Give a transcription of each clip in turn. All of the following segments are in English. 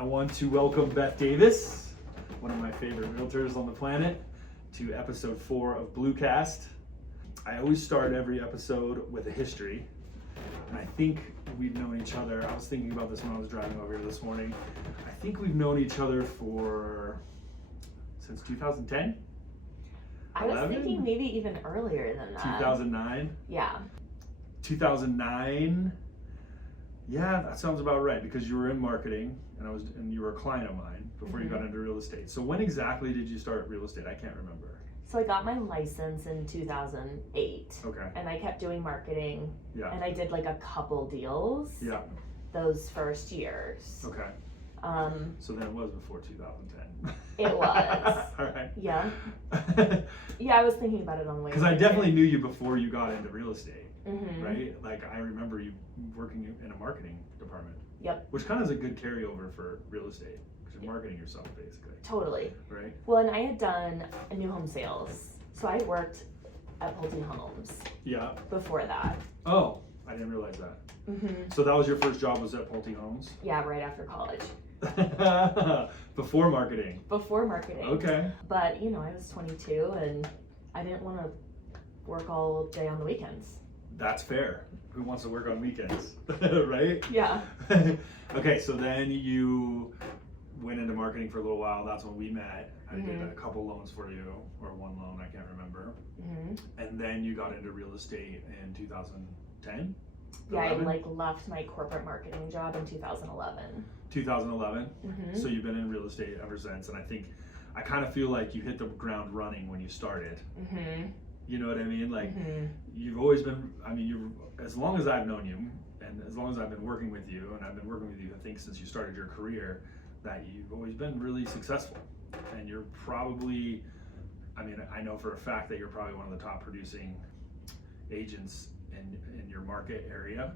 I want to welcome Beth Davis, one of my favorite realtors on the planet, to episode 4 of BLUECAST. I always start every episode with a history, and I think we've known each other. I was thinking about this when I was driving over here this morning. I think we've known each other since 2010? I was thinking maybe even earlier than that. 2009? Yeah. 2009? Yeah, that sounds about right, because you were in marketing and you were a client of mine before you got into real estate. So when exactly did you start real estate? I can't remember. So I got my license in 2008. Okay. And I kept doing marketing. Yeah. And I did like a couple deals. Yeah. Those first years. Okay. So then it was before 2010. It was. All right. Yeah. Yeah, I was thinking about it on the way. Because I definitely knew you before you got into real estate, Mm-hmm. right? Like I remember you working in a marketing department. Yep. Which kind of is a good carryover for real estate, because you're marketing yourself basically. Totally. Right? Well, and I had done a new home sales. So I worked at Pulte Homes Yeah. before that. Oh, I didn't realize that. Mm-hmm. So that was your first job, was at Pulte Homes? Yeah, right after college. Before marketing. Before marketing. Okay. But, you know, I was 22 and I didn't want to work all day on the weekends. That's fair. Who wants to work on weekends, right? Yeah. Okay, so then you went into marketing for a little while. That's when we met. I did a couple loans for you, or one loan, I can't remember. Mm-hmm. And then you got into real estate in 2010? Yeah, 11? I left my corporate marketing job in 2011. 2011? Mm-hmm. So you've been in real estate ever since, and I kind of feel like you hit the ground running when you started. Mm-hmm. You know what I mean? Like, Mm-hmm. you've always been, as long as I've known you, and as long as I've been working with you, and I've been working with you, I think, since you started your career, that you've always been really successful. And you're probably, I know for a fact that you're probably one of the top producing agents in your market area,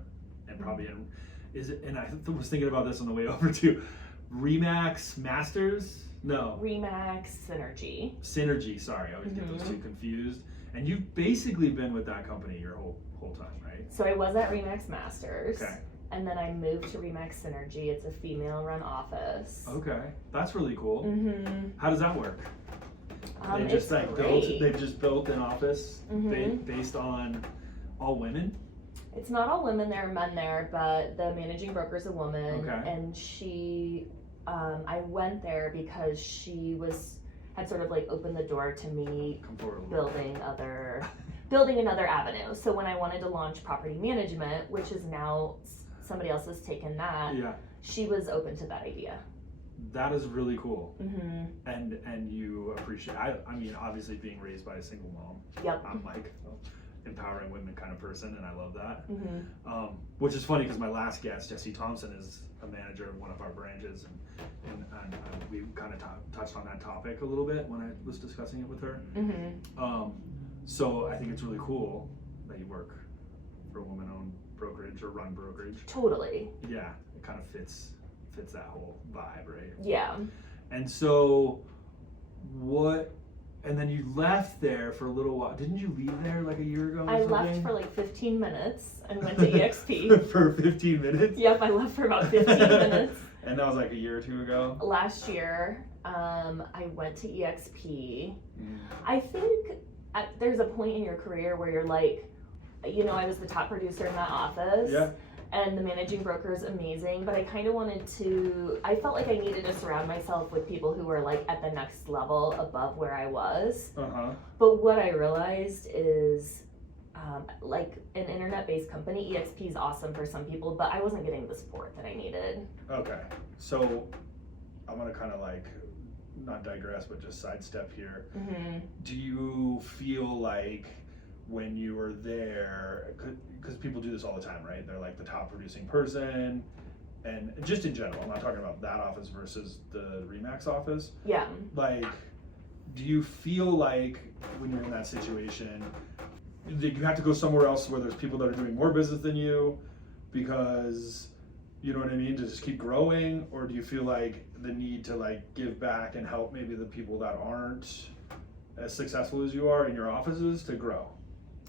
and probably and I was thinking about this on the way over to RE/MAX Masters? No. RE/MAX Synergy. Sorry, I always get those two confused. And you've basically been with that company your whole time, right? So I was at RE/MAX Masters. Okay. And then I moved to RE/MAX Synergy. It's a female-run office. Okay, that's really cool. Mm-hmm. How does that work? They just they've just built an office based on all women? It's not all women, there are men there, but the managing broker is a woman. Okay. And she, I went there because she had sort of opened the door to me building another avenue. So when I wanted to launch property management, which is now somebody else has taken that, she was open to that idea. That is really cool. Mm-hmm. And you appreciate, obviously being raised by a single mom. Yep. I'm empowering women kind of person, and I love that. Mm-hmm. Which is funny because my last guest, Jessie Thompson, is a manager of one of our branches, and we kind of touched on that topic a little bit when I was discussing it with her. Mm-hmm. So I think it's really cool that you work for a woman-owned brokerage or run brokerage. Totally. Yeah, it kind of fits that whole vibe, right? Yeah. And so and then you left there for a little while. Didn't you leave there like a year ago or something? I left for 15 minutes and went to EXP. For 15 minutes? Yep, I left for about 15 minutes. And that was like a year or two ago? Last year, I went to EXP. I think there's a point in your career where you're I was the top producer in that office. Yeah. And the managing broker is amazing, but I kind of I felt like I needed to surround myself with people who were at the next level above where I was. Uh-huh. But what I realized is, an internet-based company, EXP is awesome for some people, but I wasn't getting the support that I needed. Okay, so I'm gonna kind of not digress, but just sidestep here. Mm-hmm. Do you feel like when you were there, because people do this all the time, right? They're the top producing person, and just in general, I'm not talking about that office versus the RE/MAX office. Yeah. Do you feel like when you're in that situation, that you have to go somewhere else where there's people that are doing more business than you, because, you know what I mean, to just keep growing? Or do you feel like the need to give back and help maybe the people that aren't as successful as you are in your offices to grow?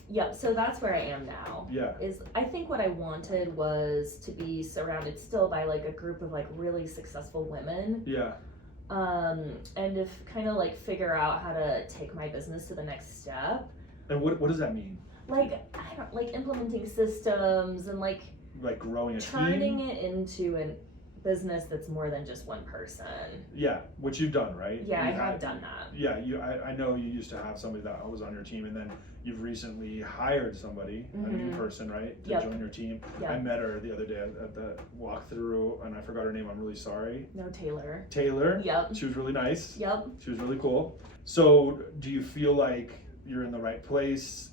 Yep, so that's where I am now. Yeah. I think what I wanted was to be surrounded still by like a group of like really successful women. Yeah. And if kind of like figure out how to take my business to the next step. And what does that mean? Like, I don't, like implementing systems and like growing a turning team? it into a business that's more than just one person. Yeah, which you've done, right? Yeah, I have done that. Yeah, I know you used to have somebody that was on your team, and then you've recently hired somebody, a new person, right, to join your team. Yep. I met her the other day at the walkthrough, and I forgot her name. I'm really sorry. No, Taylor. Taylor. Yep. She was really nice. Yep. She was really cool. So, do you feel like you're in the right place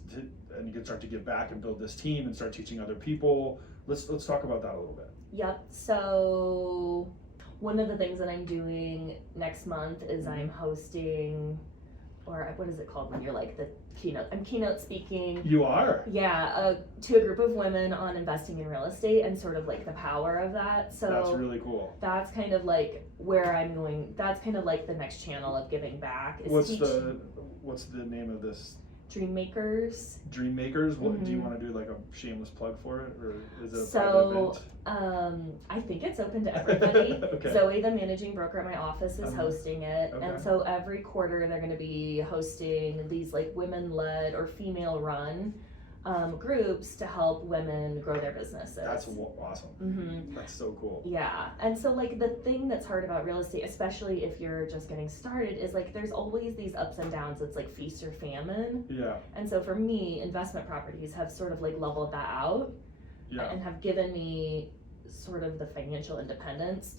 and you can start to give back and build this team and start teaching other people? Let's talk about that a little bit. Yep. So one of the things that I'm doing next month is I'm hosting, or what is it called when you're like the keynote? I'm keynote speaking. You are? Yeah, to a group of women on investing in real estate and sort of like the power of that. So that's really cool. That's kind of like where I'm going. That's kind of like the next channel of giving back. Is What's the name of this? Dream Makers. Dream Makers. What do you want to do? Like a shameless plug for it, or is it a private event? I think it's open to everybody. Okay. Zoe, the managing broker at my office, is hosting it, Okay. and so every quarter they're going to be hosting these like women-led or female-run groups to help women grow their businesses. That's awesome. Mm-hmm. That's so cool. Yeah, and so like the thing that's hard about real estate, especially if you're just getting started, is like there's always these ups and downs. It's like feast or famine. Yeah. And so for me, investment properties have sort of like leveled that out. Yeah. And have given me sort of the financial independence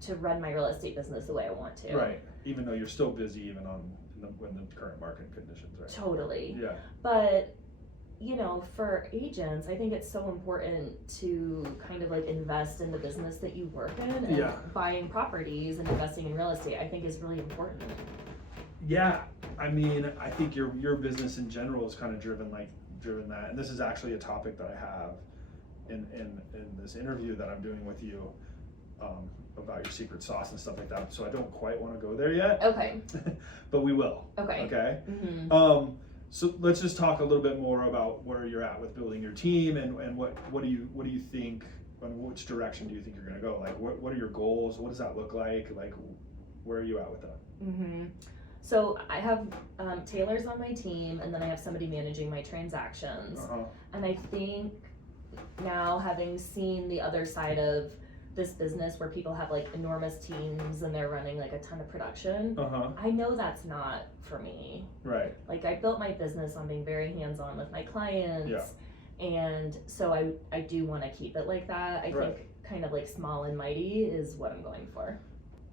to run my real estate business the way I want to. Right. Even though you're still busy, even when the current market conditions, right? Totally. Yeah. But you know, for agents, I think it's so important to kind of like invest in the business that you work in, and buying properties and investing in real estate, I think is really important. Yeah, I mean, I think your business in general is kind of driven that, and this is actually a topic that I have in this interview that I'm doing with you about your secret sauce and stuff like that. So I don't quite want to go there yet. Okay. But we will. Okay. Okay. Mm-hmm. So let's just talk a little bit more about where you're at with building your team, and what do you think, and which direction do you think you're going to go? Like, what are your goals? What does that look like? Like, where are you at with that? Mm-hmm. So I have Taylor's on my team, and then I have somebody managing my transactions. And I think now, having seen the other side of this business where people have like enormous teams and they're running like a ton of production, I know that's not for me. Right. Like, I built my business on being very hands-on with my clients, and so I do want to keep it like that. I think kind of like small and mighty is what I'm going for.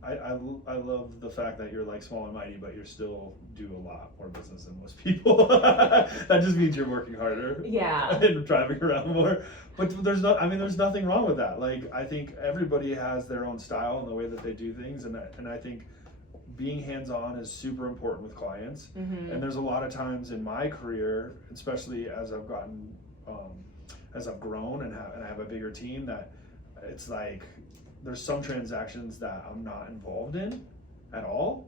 I love the fact that you're like small and mighty, but you still do a lot more business than most people. That just means you're working harder. Yeah. And driving around more. But there's nothing wrong with that. Like, I think everybody has their own style and the way that they do things, and I think being hands-on is super important with clients. And there's a lot of times in my career, especially as I've gotten, as I've grown and I have a bigger team, that it's like, there's some transactions that I'm not involved in at all,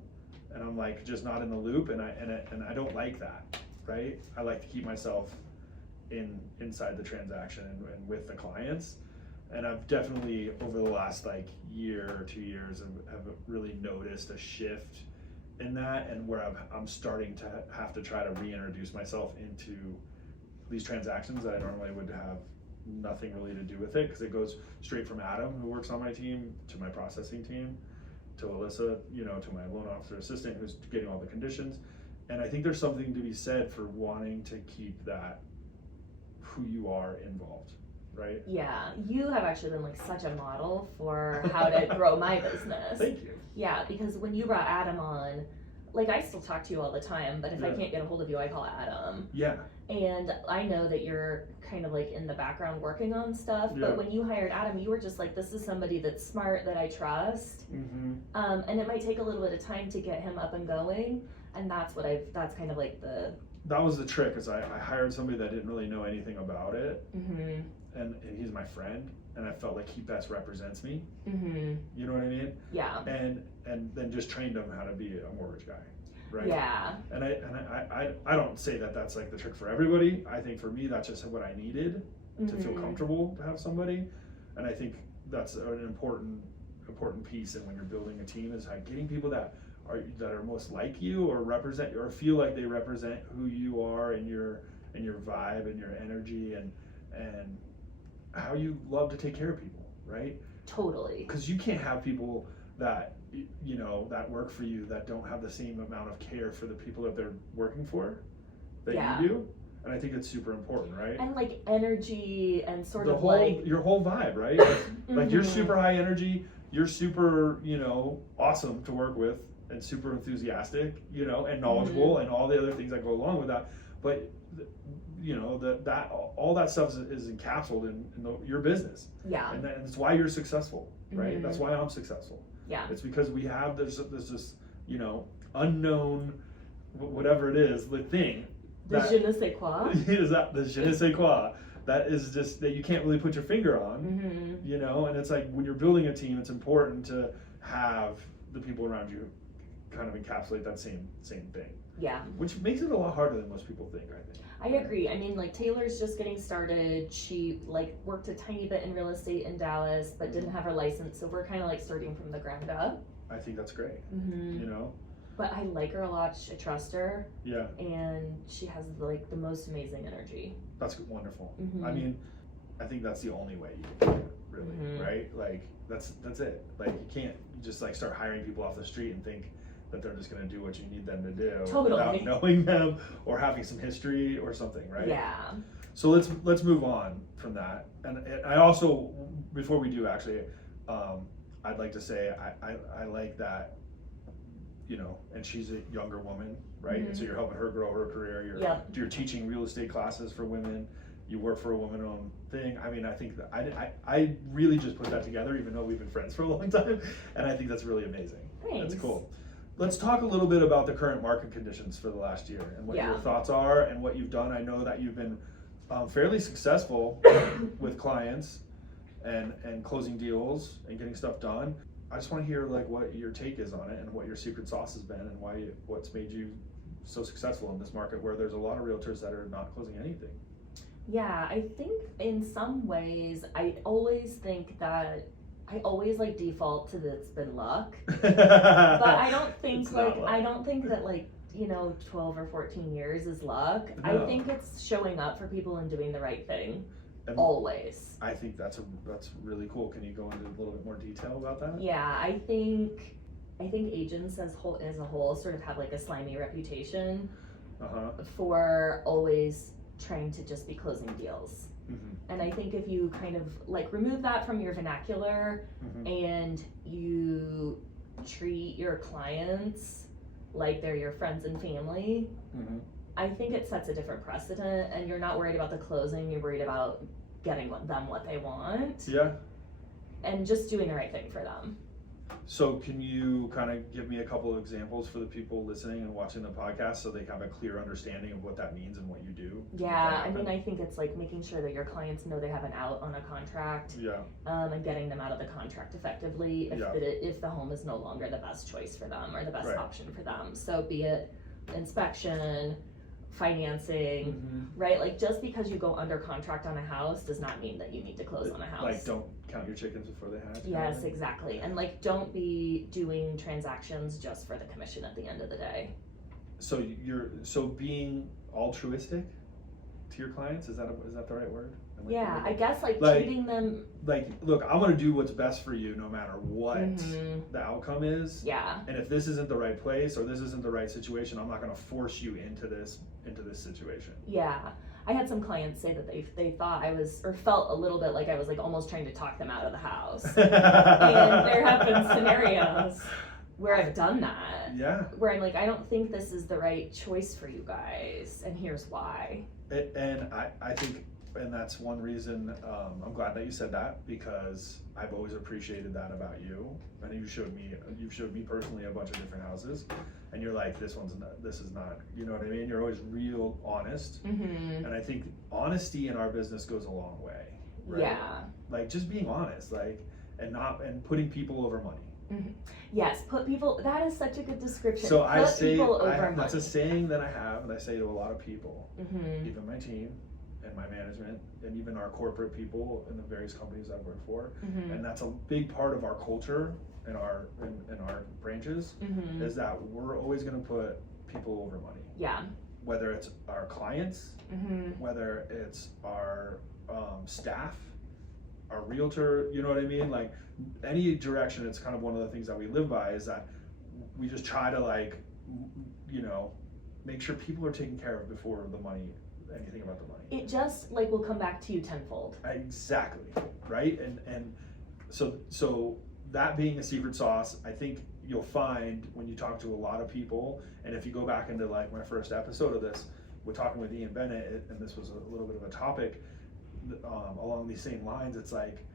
and I'm like just not in the loop, and I don't like that, right? I like to keep myself inside the transaction and with the clients, and I've definitely over the last like year or 2 years have really noticed a shift in that, and where I'm starting to have to try to reintroduce myself into these transactions that I normally would have nothing really to do with it, because it goes straight from Adam, who works on my team, to my processing team, to Alyssa, to my loan officer assistant, who's getting all the conditions. And I think there's something to be said for wanting to keep that who you are involved, right? Yeah, you have actually been like such a model for how to grow my business. Thank you. Yeah, because when you brought Adam on, like, I still talk to you all the time, but if I can't get a hold of you, I call Adam. Yeah. And I know that you're kind of like in the background working on stuff, but when you hired Adam, you were just like, this is somebody that's smart, that I trust. And it might take a little bit of time to get him up and going, and that's kind of like that was the trick, is I hired somebody that didn't really know anything about it, and he's my friend, and I felt like he best represents me. You know what I mean? Yeah. And and then just trained them how to be a mortgage guy, right? Yeah. And I don't say that that's like the trick for everybody. I think for me that's just what I needed to feel comfortable to have somebody, and I think that's an important piece. And when you're building a team, is like getting people that are most like you or represent or feel like they represent who you are and your vibe and your energy and how you love to take care of people, right? Totally. Because you can't have people that that work for you that don't have the same amount of care for the people that they're working for that you do. And I think it's super important, right? And like energy and sort the of whole, like your whole vibe, right? Like you're super high energy, you're super, awesome to work with and super enthusiastic, and knowledgeable and all the other things that go along with that. But all that stuff is encapsulated in your business. Yeah. And that's why you're successful, right? That's why I'm successful. Yeah. It's because we have there's this unknown whatever it is, the thing. The je ne sais quoi. Is that the je ne sais quoi? That is just that you can't really put your finger on, and it's like when you're building a team, it's important to have the people around you kind of encapsulate that same thing. Yeah. Which makes it a lot harder than most people think, I think. I agree. I mean, like Taylor's just getting started. She like worked a tiny bit in real estate in Dallas, but didn't have her license. So we're kind of like starting from the ground up. I think that's great. But I like her a lot. I trust her. Yeah. And she has like the most amazing energy. That's wonderful. I mean, I think that's the only way you can do it, really, right? Like that's it. Like you can't just like start hiring people off the street and think that they're just going to do what you need them to do without knowing them or having some history or something, right? Yeah. So let's move on from that. And I also, before we do actually, I'd like to say I like that, and she's a younger woman, right? And so you're helping her grow her career. You're teaching real estate classes for women. You work for a woman-owned thing. I mean, I think that I really just put that together, even though we've been friends for a long time, and I think that's really amazing. Thanks. That's cool. Let's talk a little bit about the current market conditions for the last year and what your thoughts are and what you've done. I know that you've been fairly successful with clients and closing deals and getting stuff done. I just want to hear like what your take is on it and what your secret sauce has been and what's made you so successful in this market where there's a lot of realtors that are not closing anything. Yeah, I think in some ways I always like default to that it's been luck, but I don't think that like 12 or 14 years is luck. No. I think it's showing up for people and doing the right thing. And always. I think that's really cool. Can you go into a little bit more detail about that? Yeah, I think agents as a whole sort of have like a slimy reputation for always trying to just be closing deals. And I think if you kind of like remove that from your vernacular and you treat your clients like they're your friends and family, I think it sets a different precedent, and you're not worried about the closing, you're worried about getting them what they want. Yeah. And just doing the right thing for them. So can you kind of give me a couple of examples for the people listening and watching the podcast so they have a clear understanding of what that means and what you do? Yeah, I mean, I think it's like making sure that your clients know they have an out on a contract. Yeah. And getting them out of the contract effectively if the home is no longer the best choice for them or the best option for them. So be it inspection, financing, right? Like just because you go under contract on a house does not mean that you need to close on a house. Like don't count your chickens before they hatch. Yes, exactly. And like don't be doing transactions just for the commission at the end of the day. So being altruistic to your clients, is that the right word? Yeah, I guess like treating them like, look, I'm gonna do what's best for you no matter what the outcome is. Yeah. And if this isn't the right place or this isn't the right situation, I'm not gonna force you into this situation. Yeah. I had some clients say that they thought I was, or felt a little bit like I was like almost trying to talk them out of the house. And there have been scenarios where I've done that. Yeah. Where I'm like, I don't think this is the right choice for you guys, and here's why. And I think, and that's one reason I'm glad that you said that, because I've always appreciated that about you. And you've showed me personally a bunch of different houses, and you're like, this is not, you know what I mean? You're always real honest. And I think honesty in our business goes a long way. Right? Yeah. Like just being honest, like, and putting people over money. Yes, put people, that is such a good description. So put I say, people over that's a money. saying that I have, and I say to a lot of people, Mm-hmm. even my team and my management, and even our corporate people in the various companies I've worked for. Mm-hmm. And that's a big part of our culture and our branches, Mm-hmm. is that we're always going to put people over money. Yeah. Whether it's our clients, Mm-hmm. whether it's our staff, our realtor, you know what I mean? Like any direction, it's kind of one of the things that we live by, is that we just try to, like, you know, make sure people are taken care of before the money, anything about the money. It just like will come back to you tenfold. Exactly, right? And so that being a secret sauce, I think you'll find when you talk to a lot of people, and if you go back into like my first episode of this, we're talking with Ian Bennett, and this was a little bit of a topic along these same lines. It's like,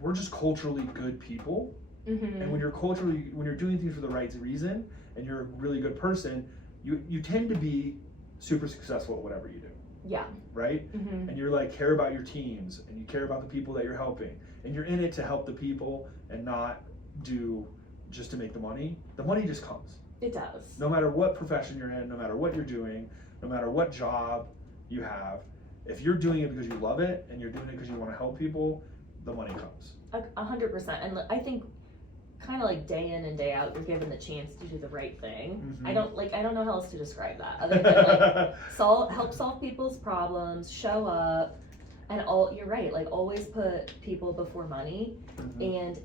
we're just culturally good people. Mm-hmm. And when you're doing things for the right reason, and you're a really good person, you tend to be super successful at whatever you do. Yeah. Right? Mm-hmm. And you're like, care about your teams, and you care about the people that you're helping, and you're in it to help the people and not do just to make the money. The money just comes. It does. No matter what profession you're in, no matter what you're doing, no matter what job you have, if you're doing it because you love it and you're doing it because you want to help people, the money comes. 100%. And I think kind of like day in and day out, you're given the chance to do the right thing. Mm-hmm. I don't know how else to describe that other than like help solve people's problems, show up, and you're right, like always put people before money. Mm-hmm. And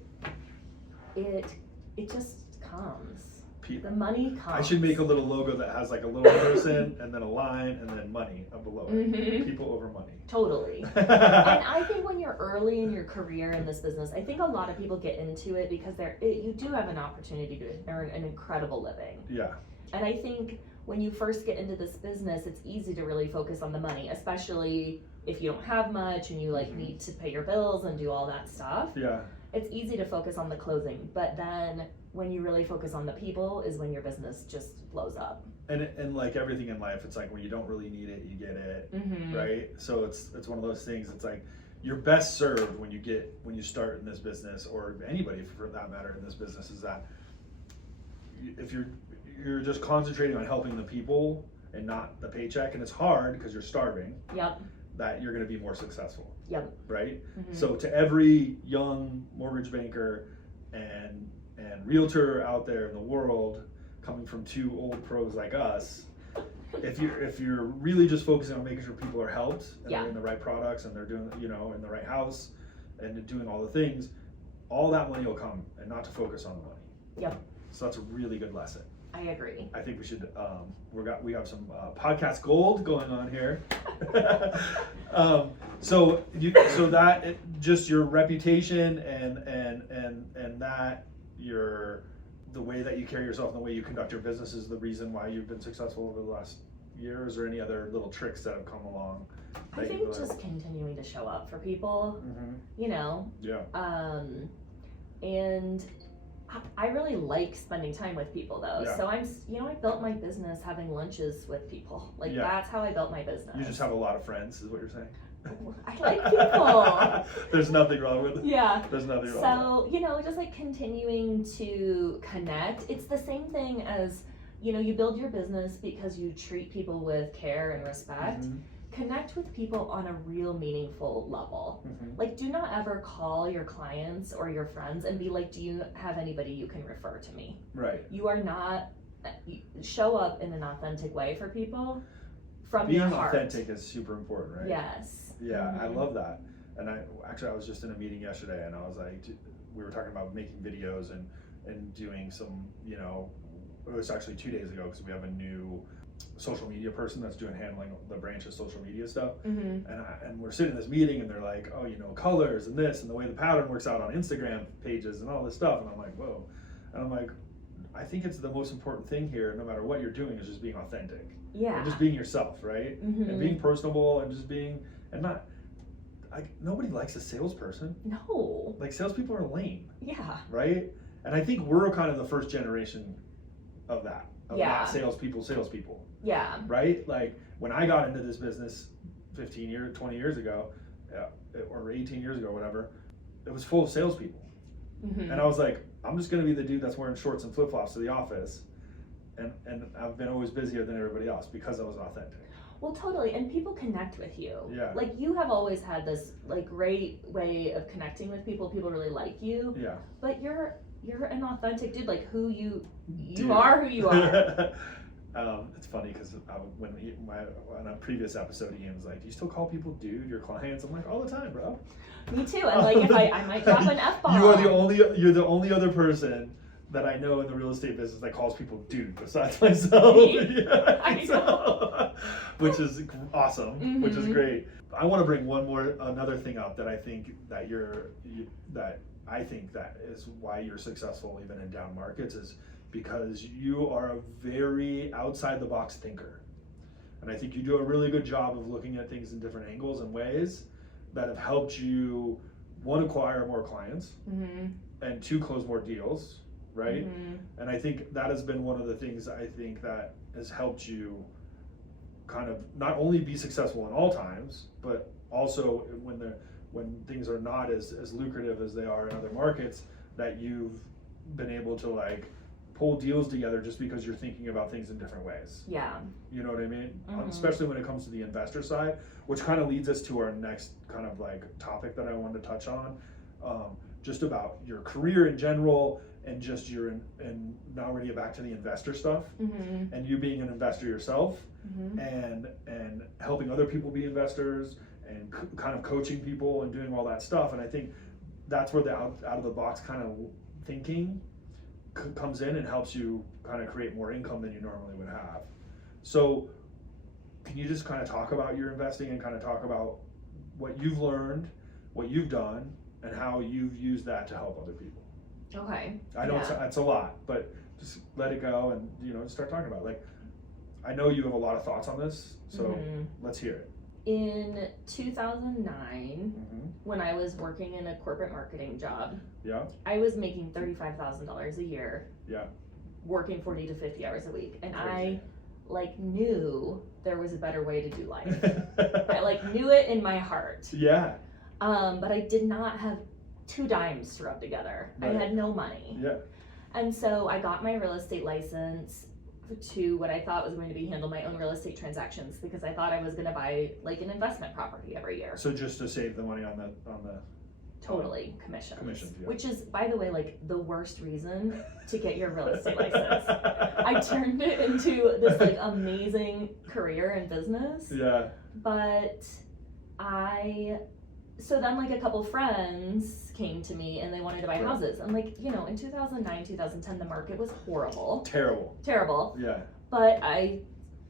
it just comes. The money comes. I should make a little logo that has like a little person and then a line and then money up below it. Mm-hmm. People over money. Totally. And I think when you're early in your career in this business, I think a lot of people get into it because you do have an opportunity to earn an incredible living. Yeah. And I think when you first get into this business, it's easy to really focus on the money, especially if you don't have much and you like Mm-hmm. need to pay your bills and do all that stuff. Yeah. It's easy to focus on the closing, but then when you really focus on the people is when your business just blows up. And like everything in life, it's like when you don't really need it, you get it, Mm-hmm. right? So it's one of those things. It's like you're best served when you start in this business, or anybody for that matter in this business, is that if you're just concentrating on helping the people and not the paycheck, and it's hard because you're starving. Yep. That you're going to be more successful. Yep. Right? Mm-hmm. So to every young mortgage banker and realtor out there in the world, coming from two old pros like us, if you're really just focusing on making sure people are helped and they're in the right products and they're doing, you know, in the right house and doing all the things, all that money will come, and not to focus on the money. Yep. So that's a really good lesson. I agree. I think we should. We have some podcast gold going on here. So that just your reputation and that the way that you carry yourself and the way you conduct your business is the reason why you've been successful over the last year. Is there any other little tricks that have come along? I think just continuing to show up for people. Mm-hmm. You know. Yeah. And I really like spending time with people though. Yeah. So I built my business having lunches with people. Like that's how I built my business. You just have a lot of friends, is what you're saying? I like people. There's nothing wrong with it. Yeah. There's nothing wrong So, just like continuing to connect. It's the same thing as, you build your business because you treat people with care and respect. Mm-hmm. Connect with people on a real meaningful level. Mm-hmm. Like, do not ever call your clients or your friends and be like, do you have anybody you can refer to me? Right. You are not, show up in an authentic way for people from Being your heart. authentic is super important, right? Yes. Yeah, Mm-hmm. I love that. And I was just in a meeting yesterday, and I was like, we were talking about making videos and doing some, it was actually 2 days ago, because we have a new social media person that's handling the branch's social media stuff. Mm-hmm. And we're sitting in this meeting, and they're like, oh, colors and this and the way the pattern works out on Instagram pages and all this stuff. And I'm like, whoa. And I'm like, I think it's the most important thing here, no matter what you're doing, is just being authentic. Yeah. And just being yourself, right? Mm-hmm. And being personable, and just being, and not, nobody likes a salesperson. No. Like, salespeople are lame. Yeah. Right? And I think we're kind of the first generation of that. Of not salespeople. Yeah. Right? Like, when I got into this business 20 years ago, or 18 years ago, whatever, it was full of salespeople. Mm-hmm. And I was like, I'm just going to be the dude that's wearing shorts and flip-flops to the office, and I've been always busier than everybody else because I was authentic. Well, totally, and people connect with you. Yeah. Like, you have always had this, like, great way of connecting with people. People really like you. Yeah. But you're an authentic dude, like, who you Dude. are who you are. It's funny because on a previous episode, Ian was like, "Do you still call people dude, your clients?" I'm like, "All the time, bro." Me too, and like, if I might drop an F-bomb. You're the only other person that I know in the real estate business that calls people dude besides myself. Yeah, I know. Which is awesome, Mm-hmm. which is great. I want to bring another thing up that I think that I think that is why you're successful even in down markets, is because you are a very outside the box thinker. And I think you do a really good job of looking at things in different angles and ways that have helped you, one, acquire more clients, Mm-hmm. and two, close more deals, right? Mm-hmm. And I think that has been one of the things I think that has helped you kind of not only be successful in all times, but also when things are not as lucrative as they are in other markets, that you've been able to like pull deals together just because you're thinking about things in different ways. Yeah. You know what I mean? Mm-hmm. Especially when it comes to the investor side, which kind of leads us to our next kind of like topic that I wanted to touch on, just about your career in general, and just and now we're gonna get back to the investor stuff, Mm-hmm. and you being an investor yourself, Mm-hmm. and helping other people be investors, and kind of coaching people and doing all that stuff. And I think that's where the out of the box kind of thinking comes in and helps you kind of create more income than you normally would have. So can you just kind of talk about your investing and kind of talk about what you've learned, what you've done, and how you've used that to help other people? Okay. I know that's a lot, but just let it go and start talking about it. Like, I know you have a lot of thoughts on this, so Mm-hmm. let's hear it. In 2009, Mm-hmm. when I was working in a corporate marketing job, Yeah. I was making $35,000 a year. Yeah. Working 40 to 50 hours a week, and Crazy. I knew there was a better way to do life. I knew it in my heart. Yeah. But I did not have 2 dimes to rub together. Right. I had no money. Yeah. And so I got my real estate license to what I thought was going to be handle my own real estate transactions, because I thought I was going to buy like an investment property every year. So just to save the money on the Totally commissions. Commissions, yeah. Which is, by the way, like the worst reason to get your real estate license. I turned it into this like amazing career in business. Yeah. But so then like a couple friends came to me and they wanted to buy houses. And like, in 2009, 2010, the market was horrible. Terrible. Yeah. But I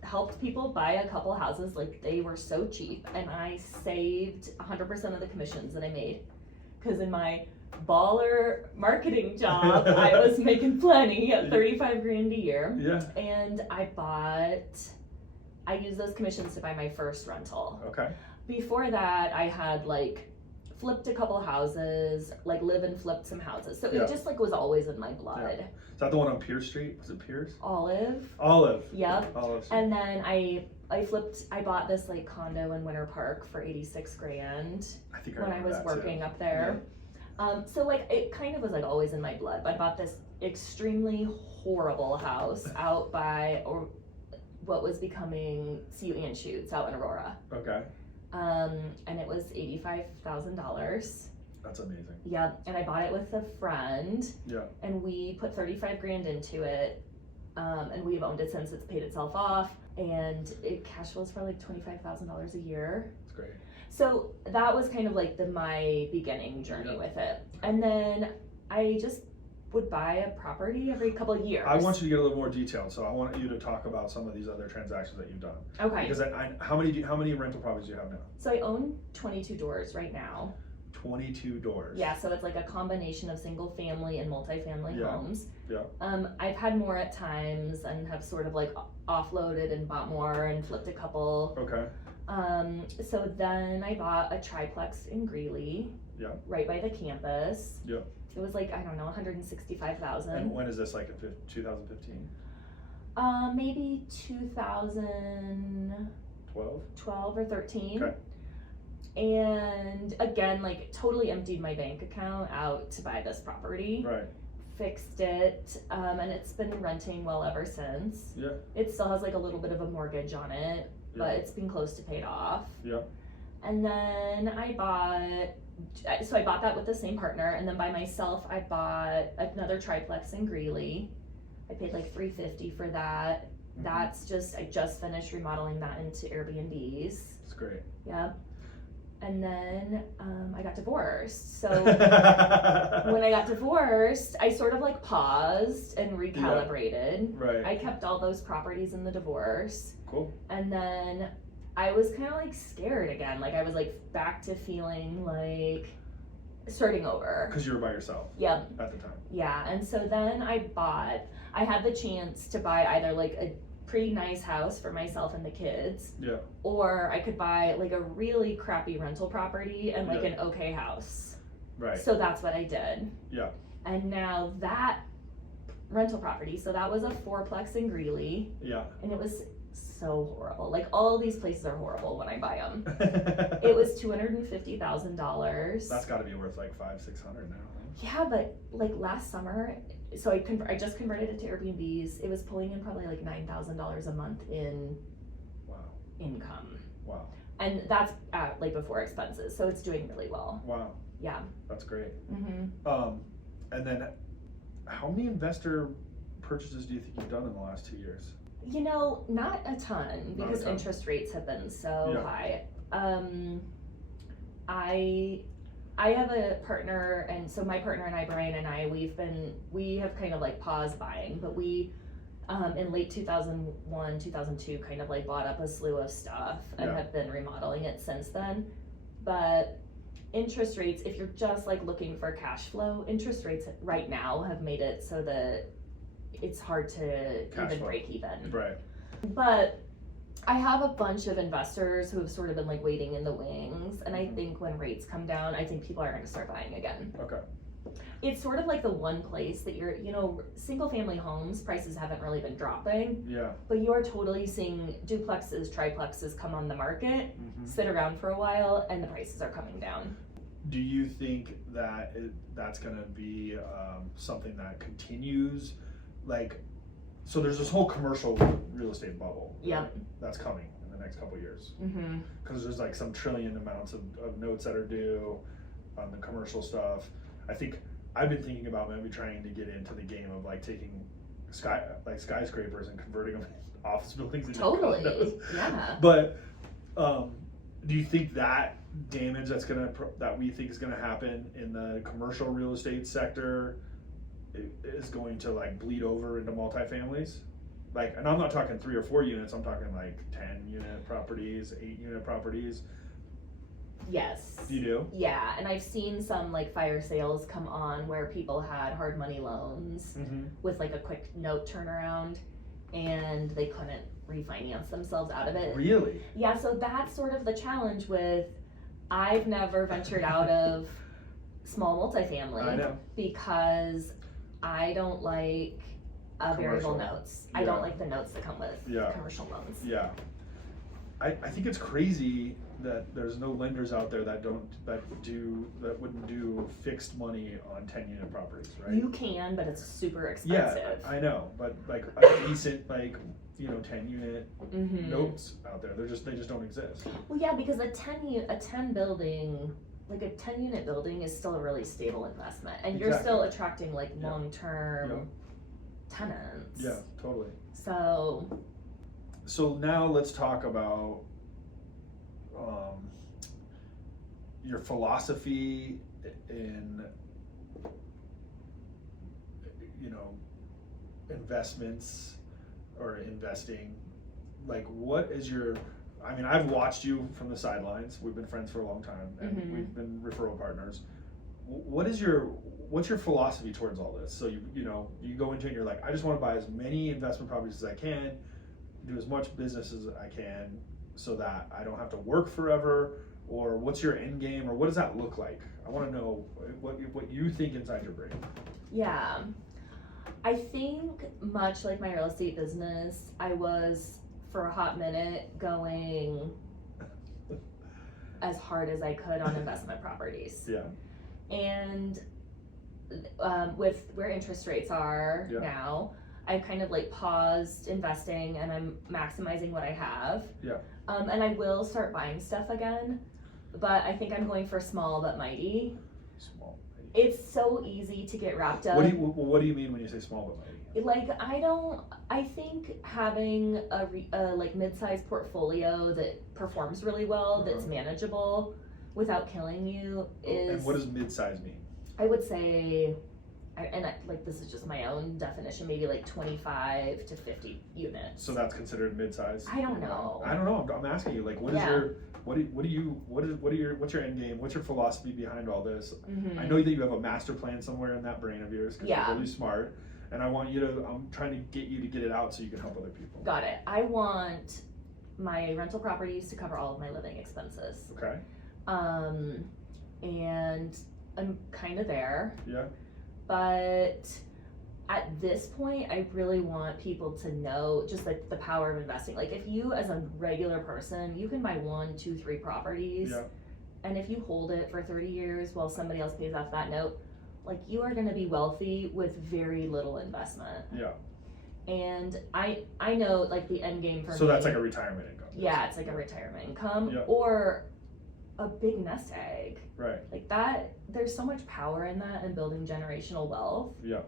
helped people buy a couple houses, like they were so cheap, and I saved 100% of the commissions that I made. Because in my baller marketing job, I was making plenty at $35,000 a year. Yeah. And I used those commissions to buy my first rental. Okay. Before that, I had like flipped a couple houses, like live and flipped some houses. So Yeah. it just like was always in my blood. Yeah. Is that the one on Pierce Street? Was it Pierce? Olive. Yep. Olive. And then I bought this like condo in Winter Park for $86,000 I think I when I remember was that working too. up there. So like it kind of was like always in my blood. But I bought this extremely horrible house out by what was becoming CU Anschutz out in Aurora. Okay. And it was $85,000. That's amazing. Yeah, and I bought it with a friend. Yeah. And we put $35,000 into it, and we've owned it since. It's paid itself off, and it cash flows for like $25,000 a year. That's great. So that was kind of like my beginning journey with it. And then I just would buy a property every couple of years. I want you to get a little more detailed, so I want you to talk about some of these other transactions that you've done. Okay. Because how many rental properties do you have now? So I own 22 doors right now. 22 doors. Yeah, so it's like a combination of single family and multifamily homes. Yeah. I've had more at times and have sort of like offloaded and bought more and flipped a couple. Okay. So then I bought a triplex in Greeley. Yeah. Right by the campus. Yeah. It was like, I don't know, $165,000. And when is this, like in 2015? Maybe 2012 or 13. Okay. And again, like totally emptied my bank account out to buy this property. Right. fixed it, and it's been renting well ever since. Yeah. It still has like a little bit of a mortgage on it, Yeah. but it's been close to paid off. Yeah. And then I bought that with the same partner, and then by myself I bought another triplex in Greeley. I paid like $350 for that. Mhm. I just finished remodeling that into Airbnbs. It's great. Yep. And then I got divorced. So when I got divorced, I sort of like paused and recalibrated. Right. I kept all those properties in the divorce. Cool. And then I was kind of like scared again. Like I was like back to feeling like starting over. Because you were by yourself. Yep. At the time. Yeah. And so then I had the chance to buy either like a pretty nice house for myself and the kids. Yeah. Or I could buy like a really crappy rental property and like Yeah. an okay house. Right. So that's what I did. Yeah. And now that rental property, so that was a fourplex in Greeley, Yeah. and it was so horrible. Like all these places are horrible when I buy them. It was $250,000. That's got to be worth like $500-600 now. Yeah, but like last summer, so I just converted it to Airbnbs. It was pulling in probably like $9,000 a month in Wow. income, Wow. and that's like before expenses. So it's doing really well. Wow. Yeah. That's great. Mm-hmm. And then how many investor purchases do you think you've done in the last 2 years? You know, not a ton Not a because ton. interest rates have been so Yeah. high. I have a partner, and so my partner and I, Brian and I, we have kind of like paused buying, but we in late 2001, 2002 kind of like bought up a slew of stuff and Yeah. have been remodeling it since then. But interest rates, if you're just like looking for cash flow, interest rates right now have made it so that it's hard to Cash even flow. break even. Right. But I have a bunch of investors who have sort of been like waiting in the wings, and I Mhm. think when rates come down, I think people are going to start buying again. Okay. It's sort of like the one place that single family homes prices haven't really been dropping, Yeah. but you are totally seeing duplexes, triplexes come on the market, Mm-hmm. sit around for a while, and the prices are coming down. Do you think that that's going to be something that continues? Like, so there's this whole commercial real estate bubble. Yep. Right, that's coming in the next couple of years. Mm-hmm. Because there's like some trillion amounts of notes that are due on the commercial stuff. I think I've been thinking about maybe trying to get into the game of like taking skyscrapers and converting them into office buildings into Totally. condos. Yeah. But do you think that damage that we think is gonna happen in the commercial real estate sector is going to like bleed over into multifamilies? Like, and I'm not talking 3 or 4 units, I'm talking like 10-unit properties, 8-unit properties. Yes. You do? Yeah, and I've seen some like fire sales come on where people had hard money loans Mm-hmm. with like a quick note turnaround, and they couldn't refinance themselves out of it. Really? Yeah, so that's sort of the challenge with, I've never ventured out of small multifamily. I know. Because I don't like variable Commercial. notes. I Yeah. don't like the notes that come with Yeah. commercial loans. Yeah. I think it's crazy that there's no lenders out there that wouldn't do fixed money on 10-unit properties, right? You can, but it's super expensive. Yeah, I know, but like a decent 10-unit Mhm. notes out there, they just don't exist. Well, yeah, because a 10 building, like a 10-unit building is still a really stable investment, and you're Exactly. still attracting like Yeah. long-term Yeah. tenants. Yeah, totally. So now let's talk about your philosophy in investments or investing. Like, what is I've watched you from the sidelines. We've been friends for a long time, and Mhm. we've been referral partners. What's your philosophy towards all this? So you go into it and you're like, I just want to buy as many investment properties as I can, do as much business as I can, so that I don't have to work forever. Or what's your end game, or what does that look like? I want to know what you think inside your brain. yeah, I think much like my real estate business, I was for a hot minute going as hard as I could on investment properties. Yeah. And with where interest rates are Yeah. now, I've kind of like paused investing and I'm maximizing what I have. Yeah. And I will start buying stuff again, but I think I'm going for small but mighty. Small. It's so easy to get wrapped up. What do you mean when you say small but mighty? Like, I think having a like mid-sized portfolio that performs really well, that's manageable without killing you is. And what does mid-size mean? I would say, like this is just my own definition, maybe like 25 to 50 units. So that's considered mid-size? I don't know. I don't know. I'm asking you, like, what is your, what's your end game? What's your philosophy behind all this? Mm-hmm. I know that you have a master plan somewhere in that brain of yours because you're really smart, and I'm trying to get you to get it out so you can help other people. Got it. I want my rental properties to cover all of my living expenses. Okay. And I'm kind of there. Yeah. But at this point, I really want people to know just like the power of investing. Like if you as a regular person, you can buy 1, 2, 3 properties. Yeah. And if you hold it for 30 years while somebody else pays off that note, like you are gonna be wealthy with very little investment. Yeah. And I know like the end game for me. So that's like a retirement income. Yeah, it's like a retirement income Yeah. or a big nest egg. Right. Like that, there's so much power in that and building generational wealth. Yeah.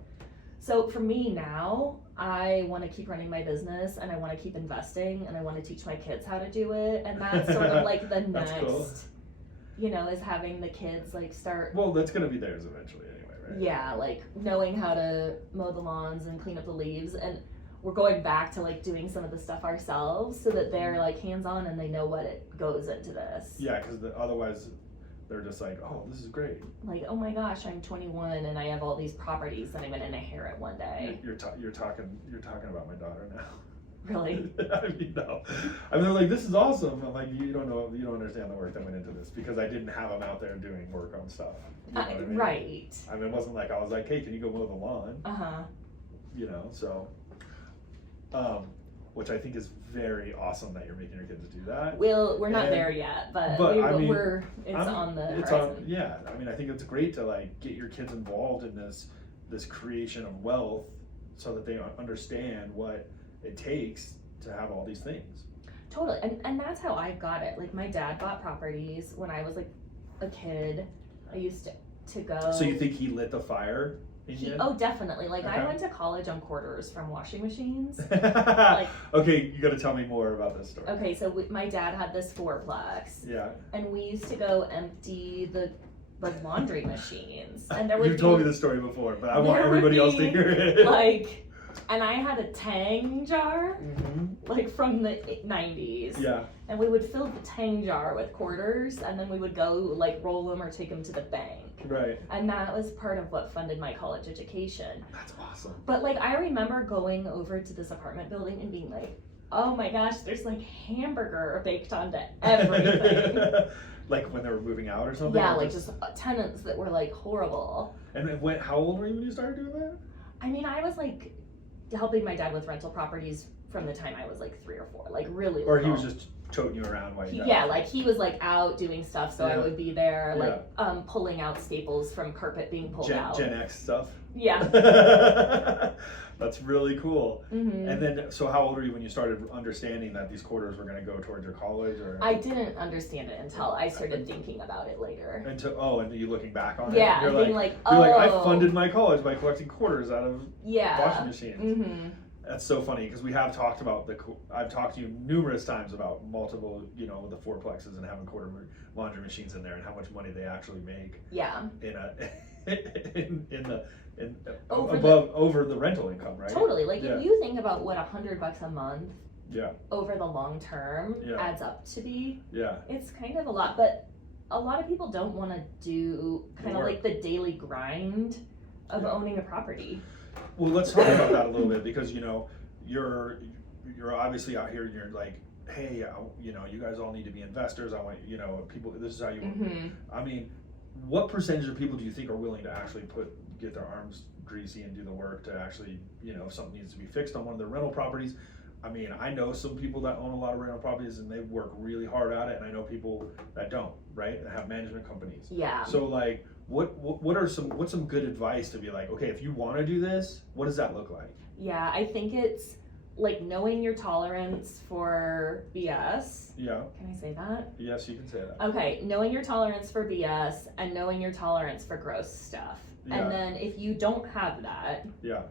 So for me now, I want to keep running my business and I want to keep investing and I want to teach my kids how to do it. And that's sort of like the next, cool. is having the kids like start. Well, that's going to be theirs eventually anyway, right? Yeah, like knowing how to mow the lawns and clean up the leaves. And we're going back to like doing some of the stuff ourselves so that they're like hands-on and they know what it goes into this. Yeah, because otherwise they're just like, oh, this is great. Like, oh my gosh, I'm 21 and I have all these properties that I'm gonna inherit one day. You're talking about my daughter now. Really? I mean, no. I mean, they're like, this is awesome. I'm like, you don't understand the work that went into this because I didn't have them out there doing work on stuff. You know what I mean? Right. I mean, it wasn't like I was like, hey, can you go mow the lawn? So, which I think is very awesome that you're making your kids do that. Well, we're not there yet, but I mean, it's on the horizon. Yeah, I mean, I think it's great to like get your kids involved in this creation of wealth so that they understand what it takes to have all these things. Totally, and that's how I got it. Like my dad bought properties when I was like a kid. I used to go. So you think he lit the fire in you? Oh, definitely. Like Okay. I went to college on quarters from washing machines. Okay, you got to tell me more about this story. Okay, so my dad had this 4-plex. Yeah. And we used to go empty the laundry machines, and there would You've told me this story before, but I want everybody else to hear it. Like, and I had a Tang jar, Mm-hmm. like from the 90s. Yeah. And we would fill the Tang jar with quarters, and then we would go like roll them or take them to the bank. Right. And that was part of what funded my college education. That's awesome. But like, I remember going over to this apartment building and being like, oh my gosh, there's like hamburger baked onto everything. Like when they were moving out or something? Yeah, like just tenants that were like horrible. And how old were you when you started doing that? I mean, I was like helping my dad with rental properties from the time I was like 3 or 4, like really Or little. he was just toting you around while you Yeah, like he was like out doing stuff, so I Yeah. would be there, like Yeah. pulling out staples from carpet being pulled out. Gen X stuff? Yeah. That's really cool. Mm-hmm. And then, so how old were you when you started understanding that these quarters were going to go towards your college? Or I didn't understand it until I started thinking about it later. and you looking back on Yeah, it? and being like, You're like, I oh. funded my college by collecting quarters out of Yeah. washing machines. Mm-hmm. That's so funny because we have talked about I've talked to you numerous times about multiple, the 4-plexes and having quarter laundry machines in there and how much money they actually make. Yeah. Over the rental income, right? Totally. Like Yeah. if you think about what $100 a month Yeah. over the long term Yeah. adds up to be, Yeah. it's kind of a lot. But a lot of people don't want to do kind of Work. like the daily grind of Yeah. owning a property. Well, let's talk about that a little bit because you're obviously out here and you're like, hey, you guys all need to be investors. I want people. This is how you. Mm-hmm. I mean, what percentage of people do you think are willing to actually get their arms greasy and do the work to actually, if something needs to be fixed on one of their rental properties, I mean, I know some people that own a lot of rental properties and they work really hard at it, and I know people that don't, right? That have management companies. Yeah. So like, what's some good advice to be like, okay, if you want to do this, what does that look like? Yeah, I think it's like knowing your tolerance for BS. Yeah. Can I say that? Yes, you can say that. Okay, knowing your tolerance for BS and knowing your tolerance for gross stuff. Yeah. And then if you don't have that, Yeah.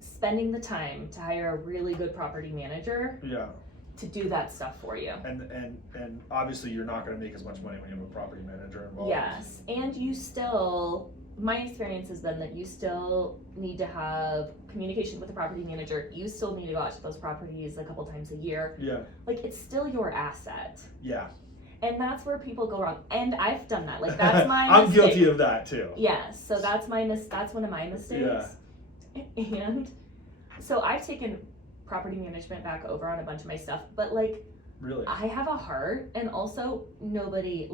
spending the time to hire a really good property manager. Yeah. To do that stuff for you. And obviously you're not going to make as much money when you have a property manager involved. Yes, and you still, my experience has been that you still need to have communication with the property manager. You still need to go out to those properties a couple times a year. Yeah. Like, it's still your asset. Yeah. And that's where people go wrong. And I've done that. Like, that's my I'm mistake. guilty of that too. Yes, so that's one of my mistakes. Yeah. And so I've taken property management back over on a bunch of my stuff, but like, really, I have a heart, and also nobody's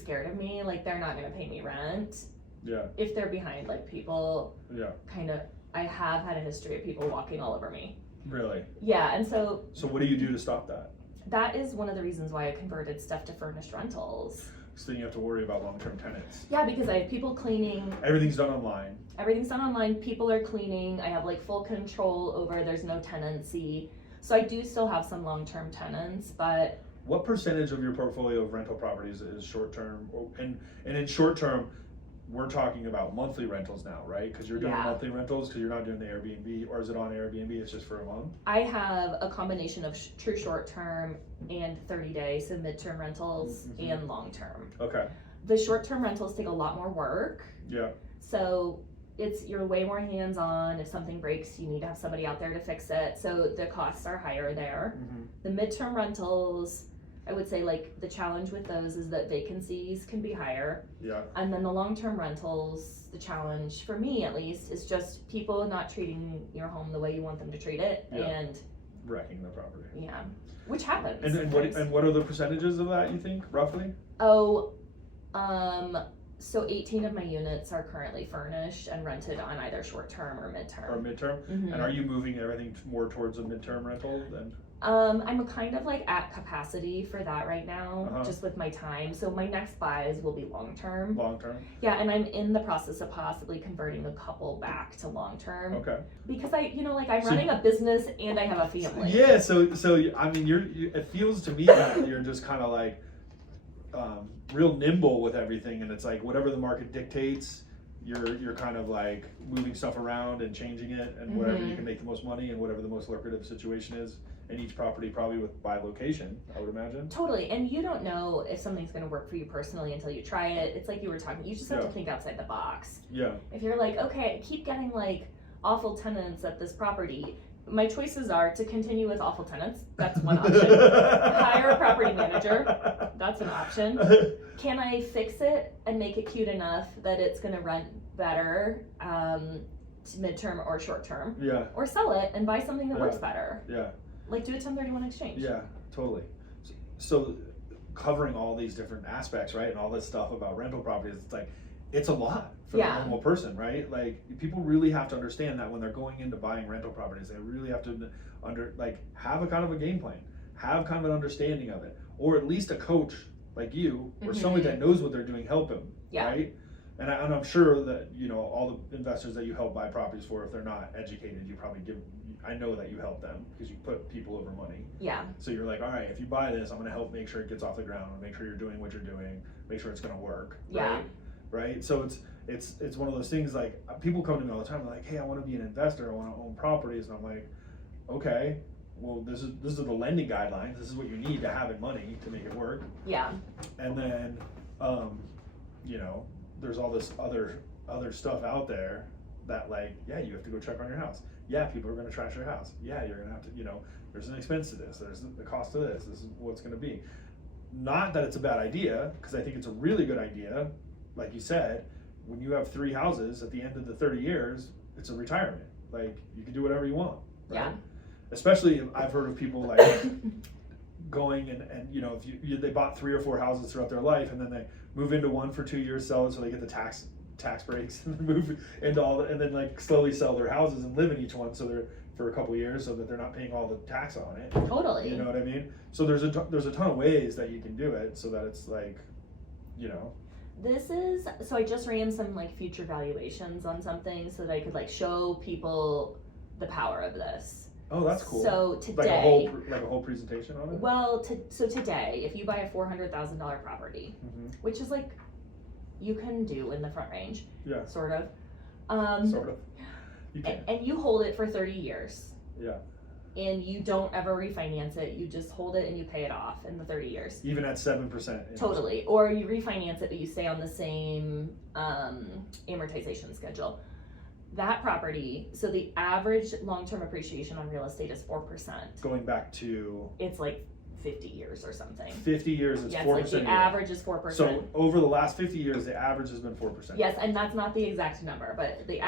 scared of me. Like, they're not gonna pay me rent. Yeah. If they're behind, like, people. Yeah. Kind of. I have had a history of people walking all over me. Really. Yeah, and so. So what do you do to stop that? That is one of the reasons why I converted stuff to furnished rentals. So then you have to worry about long-term tenants. Yeah, because I have people cleaning. Everything's done online. Everything's done online. People are cleaning. I have like full control over. There's no tenancy. So I do still have some long-term tenants, but. What percentage of your portfolio of rental properties is short-term? And in short-term, we're talking about monthly rentals now, right? Because you're doing monthly rentals because you're not doing the Airbnb, or is it on Airbnb? It's just for a month? I have a combination of true short-term and 30-day, so midterm rentals and long-term. Okay. The short-term rentals take a lot more work. Yeah. So you're way more hands-on. If something breaks, you need to have somebody out there to fix it. So the costs are higher there. The midterm rentals, I would say, like, the challenge with those is that vacancies can be higher. Yeah. And then the long-term rentals, the challenge for me at least is just people not treating your home the way you want them to treat it, and wrecking the property. Yeah, which happens. And what are the percentages of that, you think, roughly? So 18 of my units are currently furnished and rented on either short-term or midterm. And are you moving everything more towards a midterm rental then? I'm kind of like at capacity for that right now, just with my time. So my next buys will be long-term. Long-term? Yeah, and I'm in the process of possibly converting a couple back to long-term. Okay. Because I'm running a business and I have a family. Yeah, so I mean, it feels to me that you're just kind of like real nimble with everything, and it's like whatever the market dictates, you're kind of like moving stuff around and changing it, and whatever you can make the most money and whatever the most lucrative situation is in each property, probably by location, I would imagine. Totally, and you don't know if something's going to work for you personally until you try it. It's like you were talking, you just have to think outside the box. Yeah. If you're like, okay, I keep getting like awful tenants at this property, my choices are to continue with awful tenants. That's one option. Hire a property manager. That's an option. Can I fix it and make it cute enough that it's going to rent better, midterm or short term? Yeah. Or sell it and buy something that works better. Yeah. Like do a 1031 exchange. Yeah, totally. So covering all these different aspects, right, and all this stuff about rental properties, it's like, it's a lot for the normal person, right? Like, people really have to understand that when they're going into buying rental properties, they really have to have a kind of a game plan, have kind of an understanding of it, or at least a coach like you, or somebody that knows what they're doing, help them, right? And I'm sure that, all the investors that you help buy properties for, if they're not educated, you probably I know that you help them because you put people over money. Yeah. So you're like, all right, if you buy this, I'm going to help make sure it gets off the ground, make sure you're doing what you're doing, make sure it's going to work. Yeah. Right. So it's one of those things, like, people come to me all the time, they're like, hey, I want to be an investor, I want to own properties, and I'm like, okay, well, this is the lending guidelines. This is what you need to have in money to make it work. Yeah. And then, there's all this other stuff out there that, like, yeah, you have to go check on your house. Yeah, people are going to trash your house. Yeah, you're going to have to, there's an expense to this. There's the cost to this. This is what it's going to be. Not that it's a bad idea, because I think it's a really good idea. Like you said, when you have 3 houses at the end of the 30 years, it's a retirement. Like, you can do whatever you want. Right? Yeah. Especially, I've heard of people like going and if they bought 3 or 4 houses throughout their life, and then they move into one for 2 years, sell it so they get the tax breaks, and move into and then like slowly sell their houses and live in each one, so they're for a couple of years so that they're not paying all the tax on it. Totally. You know what I mean? So there's a ton of ways that you can do it so that it's like, you know. So I just ran some like future valuations on something so that I could like show people the power of this. Oh, that's cool. So today, like a whole presentation on it. Well, so today, if you buy a $400,000 property, which is like you can do in the Front Range, sort of. Sort of. You can. And you hold it for 30 years. Yeah. And you don't ever refinance it. You just hold it and you pay it off in the 30 years. Even at 7%. Totally. Or you refinance it, but you stay on the same amortization schedule. That property, so the average long-term appreciation on real estate is 4%. Going back to... It's like 50 years or something. 50 years is 4%. Like the average is 4%. So over the last 50 years, the average has been 4%. Yes, and that's not the exact number, but the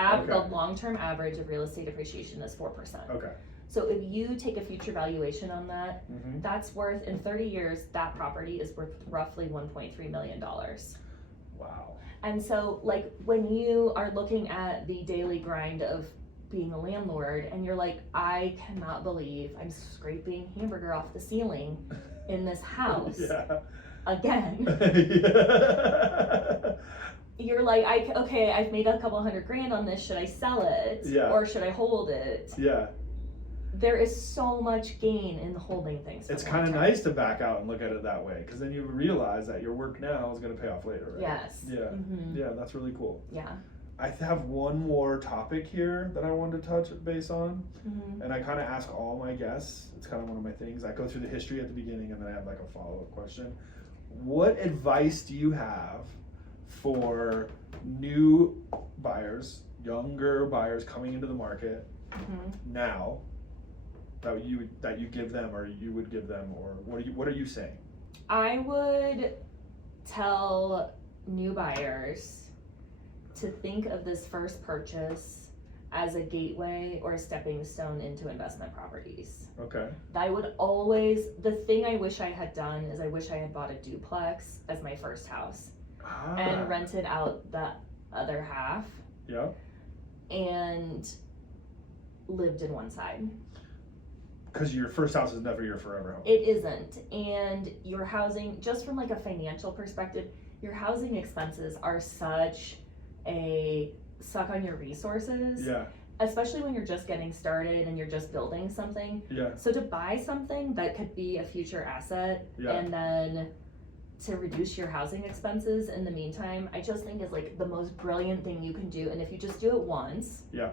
long-term average of real estate appreciation is 4%. Okay. So if you take a future valuation on that, that's worth, in 30 years, that property is worth roughly $1.3 million. Wow. And so, like, when you are looking at the daily grind of being a landlord and you're like, I cannot believe I'm scraping hamburger off the ceiling in this house again. You're like, I've made a couple $100,000 on this. Should I sell it? Or should I hold it? There is so much gain in the holding things. It's kind of nice to back out and look at it that way, because then you realize that your work now is going to pay off later, right? Yes. Yeah. Yeah, that's really cool. Yeah. I have one more topic here that I wanted to touch base on, and I kind of ask all my guests. It's kind of one of my things. I go through the history at the beginning, and then I have like a follow-up question. What advice do you have for new buyers, younger buyers coming into the market now? That you give them, or you would give them, or what are you saying? I would tell new buyers to think of this first purchase as a gateway or a stepping stone into investment properties. Okay. The thing I wish I had done is I wish I had bought a duplex as my first house and rented out the other half. Yeah. And lived in one side. Because your first house is never your forever home. It isn't. And your housing, just from like a financial perspective, your housing expenses are such a suck on your resources. Yeah. Especially when you're just getting started and you're just building something. Yeah. So to buy something that could be a future asset and then to reduce your housing expenses in the meantime, I just think is like the most brilliant thing you can do. And if you just do it once. Yeah.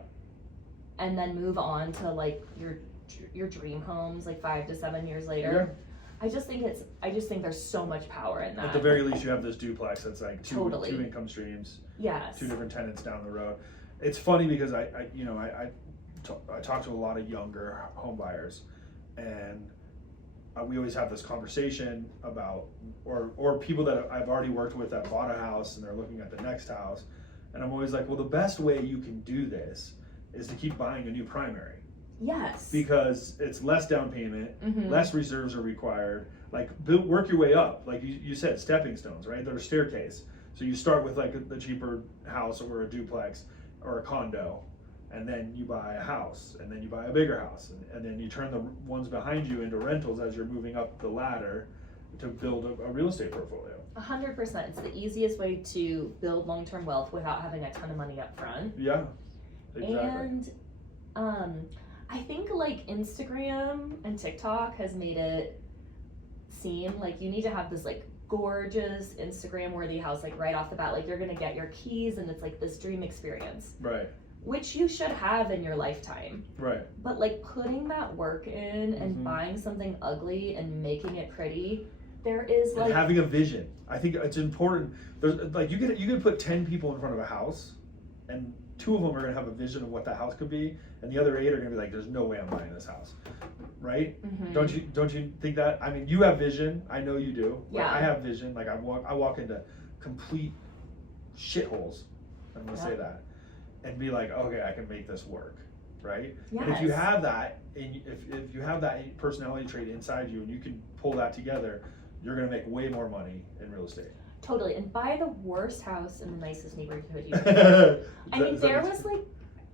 And then move on to like your dream homes like 5 to 7 years later. I just think there's so much power in that. At the very least, you have this duplex that's like two income streams. Yes. 2 different tenants down the road. It's funny because I talk to a lot of younger home buyers, and we always have this conversation about or people that I've already worked with that bought a house and they're looking at the next house, and I'm always like, well, the best way you can do this is to keep buying a new primary. Yes. Because it's less down payment, less reserves are required. Like work your way up. Like you said, stepping stones, right? They're a staircase. So you start with like the cheaper house or a duplex or a condo, and then you buy a house, and then you buy a bigger house, and then you turn the ones behind you into rentals as you're moving up the ladder to build a real estate portfolio. 100%. It's the easiest way to build long-term wealth without having a ton of money up front. Yeah, exactly. And I think like Instagram and TikTok has made it seem like you need to have this like gorgeous Instagram worthy house like right off the bat, like you're gonna get your keys and it's like this dream experience. Right. Which you should have in your lifetime. Right. But like putting that work in and buying something ugly and making it pretty, there is like... And having a vision. I think it's important. There's like you could put 10 people in front of a house, and 2 of them are gonna have a vision of what that house could be, and the other 8 are gonna be like, there's no way I'm buying this house. Right? Don't you think that? I mean, you have vision. I know you do. Yeah. Like, I have vision. Like I walk into complete shitholes. I'm gonna say that, and be like, okay, I can make this work, right? Yes. And if you have that, and if you have that personality trait inside you, and you can pull that together, you're gonna make way more money in real estate. Totally, and buy the worst house in the nicest neighborhood you can. I mean, there was like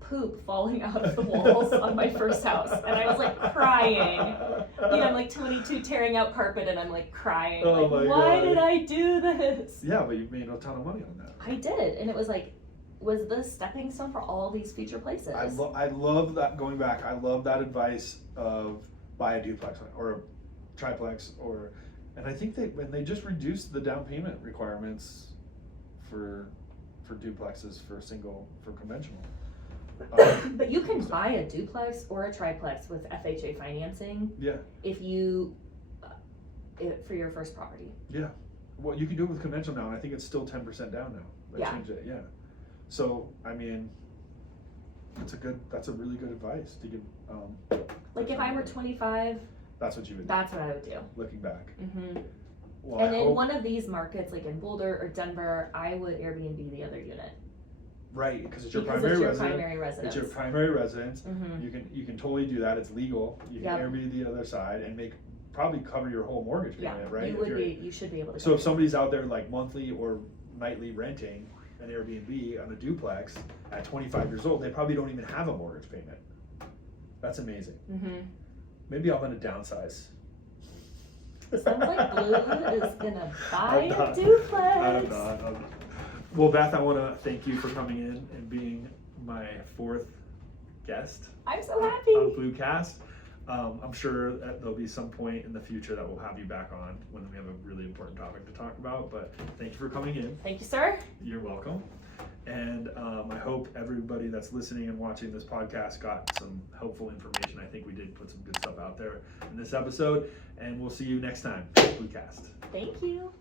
poop falling out of the walls on my first house, and I was like crying. You know, I'm like 22 tearing out carpet, and I'm like crying. Oh like, my why God. did I do this? Yeah, but you made a ton of money on that. I did, and it was like, was the stepping stone for all these future places. I love that, going back, I love that advice of buy a duplex or a triplex, and I think when they just reduced the down payment requirements for duplexes for conventional. But you can buy a duplex or a triplex with FHA financing. Yeah. If you, for your first property. Yeah. Well, you can do it with conventional now, and I think it's still 10% down now. They Yeah. changed it, yeah. So, I mean, that's a really good advice to give. Like if I were 25, that's what you would do. that's what I would do. Looking back. Mm-hmm. Well, And in one of these markets, like in Boulder or Denver, I would Airbnb the other unit. Right, because it's your Because primary it's your residence. primary residence. It's your primary residence. Mm-hmm. You can totally do that. It's legal. You can Yep. Airbnb the other side and probably cover your whole mortgage Yeah, payment, right? you should be able to. So if somebody's out there like monthly or nightly renting an Airbnb on a duplex at 25 years old, they probably don't even have a mortgage payment. That's amazing. Mm-hmm. Maybe I'm gonna downsize. Sounds like Blue is gonna buy I'm a not. duplex. I'm not. Well, Beth, I want to thank you for coming in and being my 4th guest I'm so happy. on BLUECAST. I'm sure that there'll be some point in the future that we'll have you back on when we have a really important topic to talk about. But thank you for coming in. Thank you, sir. You're welcome. And I hope everybody that's listening and watching this podcast got some helpful information. I think we did put some good stuff out there in this episode. And we'll see you next time, BLUECAST. Thank you.